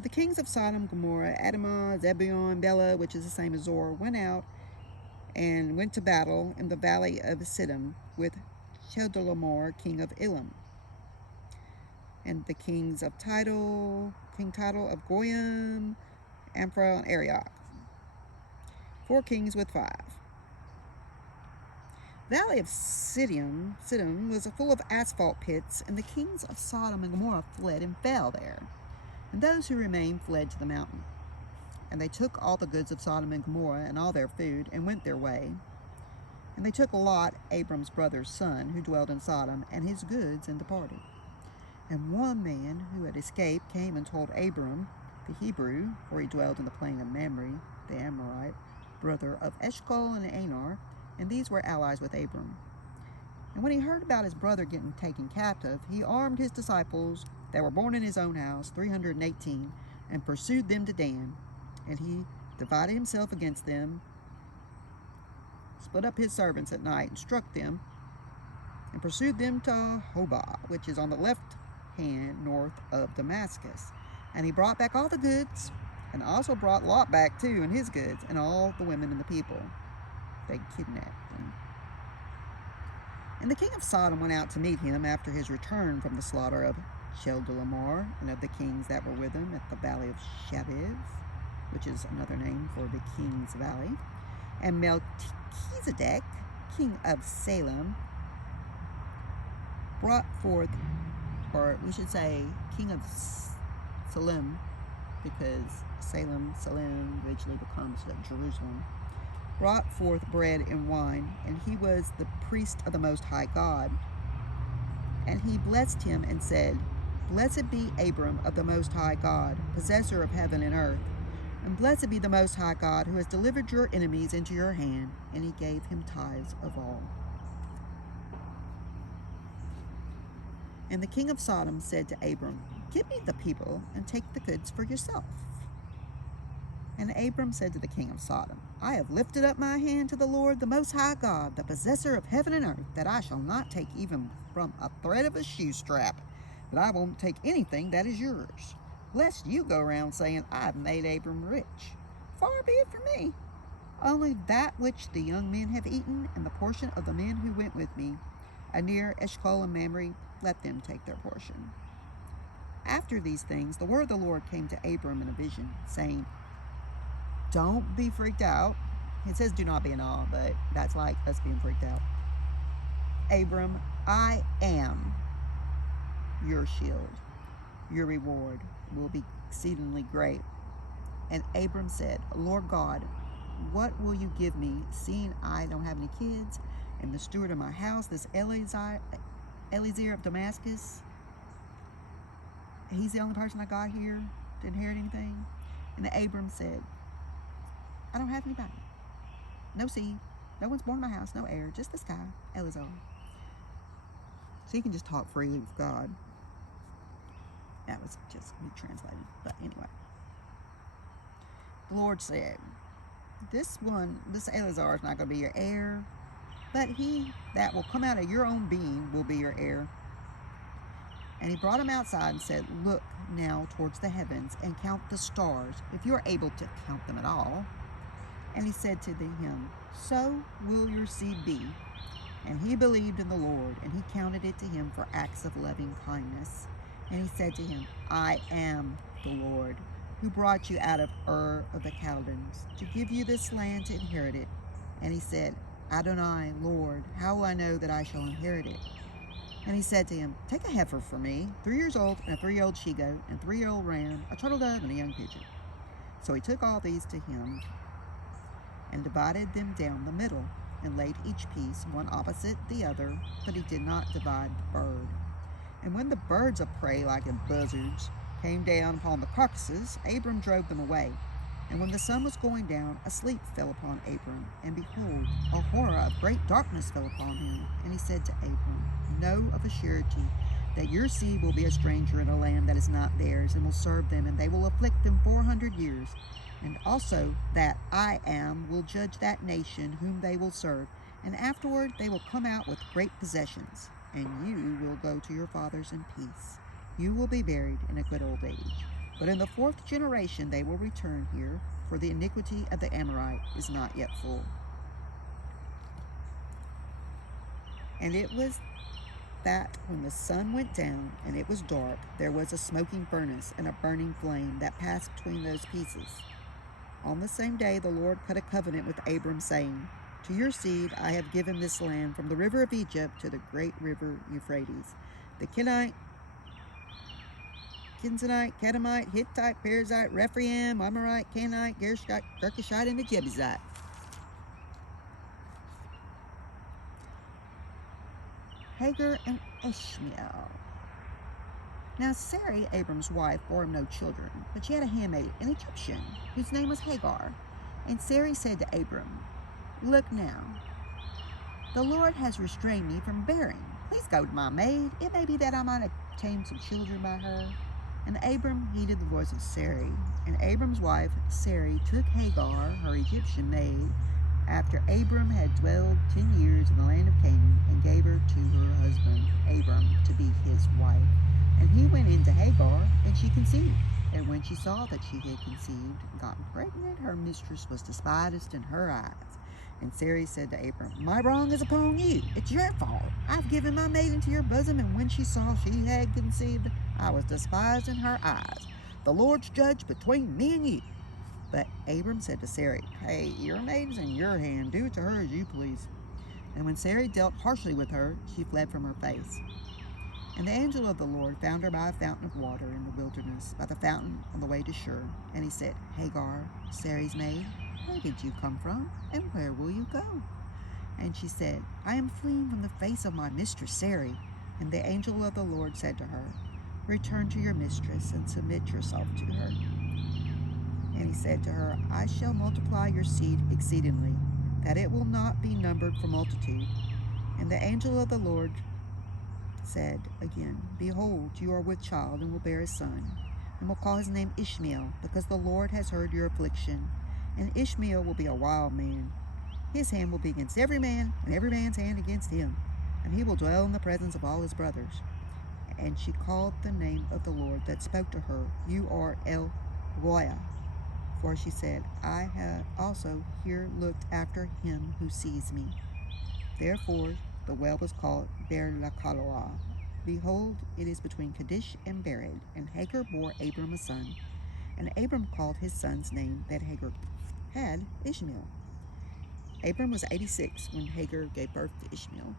So the kings of Sodom, Gomorrah, Admah, Zebulun, Bela, which is the same as Zor, went out and went to battle in the valley of Siddim with Chedorlaomer, king of Elam, and the kings of King Tidal of Goyim, Amphra, and Arioch. 4 kings with 5. The valley of Siddim was full of asphalt pits, and the kings of Sodom and Gomorrah fled and fell there. And those who remained fled to the mountain. And they took all the goods of Sodom and Gomorrah and all their food, and went their way. And they took Lot, Abram's brother's son, who dwelled in Sodom, and his goods, and departed. And one man who had escaped came and told Abram, the Hebrew, for he dwelled in the plain of Mamre, the Amorite, brother of Eshcol and Aner, and these were allies with Abram. And when he heard about his brother getting taken captive, he armed his disciples that were born in his own house, 318, and pursued them to Dan. And he divided himself against them, split up his servants at night, and struck them, and pursued them to Hobah, which is on the left hand north of Damascus. And he brought back all the goods, and also brought Lot back too, and his goods, and all the women and the people. They kidnapped them. And the king of Sodom went out to meet him after his return from the slaughter of Chedorlaomer and of the kings that were with him at the valley of Shabiv, which is another name for the king's valley. And Melchizedek, king of Salem, brought forth, or we should say king of Salem, because Salem eventually becomes Jerusalem, brought forth bread and wine, and he was the priest of the Most High God. And he blessed him and said, Blessed be Abram of the Most High God, possessor of heaven and earth, and blessed be the Most High God, who has delivered your enemies into your hand. And he gave him tithes of all. And the king of Sodom said to Abram, Give me the people, and take the goods for yourself. And Abram said to the king of Sodom, I have lifted up my hand to the Lord, the Most High God, the possessor of heaven and earth, that I shall not take even from a thread of a shoe strap, but I won't take anything that is yours, lest you go around saying, I've made Abram rich. Far be it from me. Only that which the young men have eaten, and the portion of the men who went with me, Aner, Eshcol, and Mamre, let them take their portion. After these things, the word of the Lord came to Abram in a vision, saying, Don't be freaked out. It says do not be in awe, but that's like us being freaked out. Abram, I am your shield. Your reward will be exceedingly great. And Abram said, Lord God, what will you give me, seeing I don't have any kids, and the steward of my house, this Eliezer of Damascus, he's the only person I got here to inherit anything? And Abram said, I don't have anybody. No seed. No one's born in my house. No heir. Just this guy, Eliezer. So he can just talk freely with God. That was just me translated. But anyway. The Lord said, this Eliezer is not going to be your heir, but he that will come out of your own being will be your heir. And he brought him outside and said, Look now towards the heavens and count the stars, if you are able to count them at all. And he said to him, So will your seed be. And he believed in the Lord, and he counted it to him for acts of loving kindness. And he said to him, I am the Lord, who brought you out of Ur of the Chaldeans, to give you this land to inherit it. And he said, Adonai, Lord, how will I know that I shall inherit it? And he said to him, Take a heifer for me, 3 years old, and a 3-year-old she-goat, and 3-year-old ram, a turtle dove, and a young pigeon. So he took all these to him, and divided them down the middle, and laid each piece one opposite the other, but he did not divide the bird. And when the birds of prey, like the buzzards, came down upon the carcasses, Abram drove them away. And when the sun was going down, a sleep fell upon Abram, and behold, a horror of great darkness fell upon him. And he said to Abram, Know of a surety that your seed will be a stranger in a land that is not theirs, and will serve them, and they will afflict them 400 years. And also that I will judge that nation whom they will serve, and afterward they will come out with great possessions, and you will go to your fathers in peace. You will be buried in a good old age. But in the 4th generation they will return here, for the iniquity of the Amorite is not yet full. And it was that when the sun went down and it was dark, there was a smoking furnace and a burning flame that passed between those pieces. On the same day the Lord cut a covenant with Abram, saying, To your seed I have given this land, from the river of Egypt to the great river Euphrates. The Kenite, Kenzanite, Kedemite, Hittite, Perizzite, Rephaim, Amorite, Canaanite, Girgashite, and the Jebusite. Hagar and Ishmael. Now Sarai, Abram's wife, bore him no children, but she had a handmaid, an Egyptian, whose name was Hagar. And Sarai said to Abram, Look now, the Lord has restrained me from bearing. Please go to my maid. It may be that I might obtain some children by her. And Abram heeded the voice of Sarai. And Abram's wife, Sarai, took Hagar, her Egyptian maid, after Abram had dwelled 10 years in the land of Canaan, and gave her to her husband, Abram, to be his wife. And he went into Hagar, and she conceived. And when she saw that she had conceived and gotten pregnant, her mistress was despised in her eyes. And Sarai said to Abram, My wrong is upon you. It's your fault. I've given my maid into your bosom, and when she saw she had conceived, I was despised in her eyes. The Lord's judge between me and you. But Abram said to Sarai, Hey, your maid is in your hand. Do to her as you please. And when Sarai dealt harshly with her, she fled from her face. And the angel of the Lord found her by a fountain of water in the wilderness, by the fountain on the way to Shur. And he said, Hagar, Sarai's maid, where did you come from, and where will you go? And she said, I am fleeing from the face of my mistress Sarai. And the angel of the Lord said to her, Return to your mistress and submit yourself to her. And he said to her, I shall multiply your seed exceedingly, that it will not be numbered for multitude. And the angel of the Lord said again, Behold, you are with child, and will bear a son, and will call his name Ishmael, because the Lord has heard your affliction. And Ishmael will be a wild man. His hand will be against every man, and every man's hand against him. And he will dwell in the presence of all his brothers. And she called the name of the Lord that spoke to her, You are El Roya. For she said, I have also here looked after him who sees me. Therefore the well was called Ber-Lakaloah. Behold, it is between Kadesh and Bered. And Hagar bore Abram a son. And Abram called his son's name that Hagar had Ishmael. Abram was 86 when Hagar gave birth to Ishmael.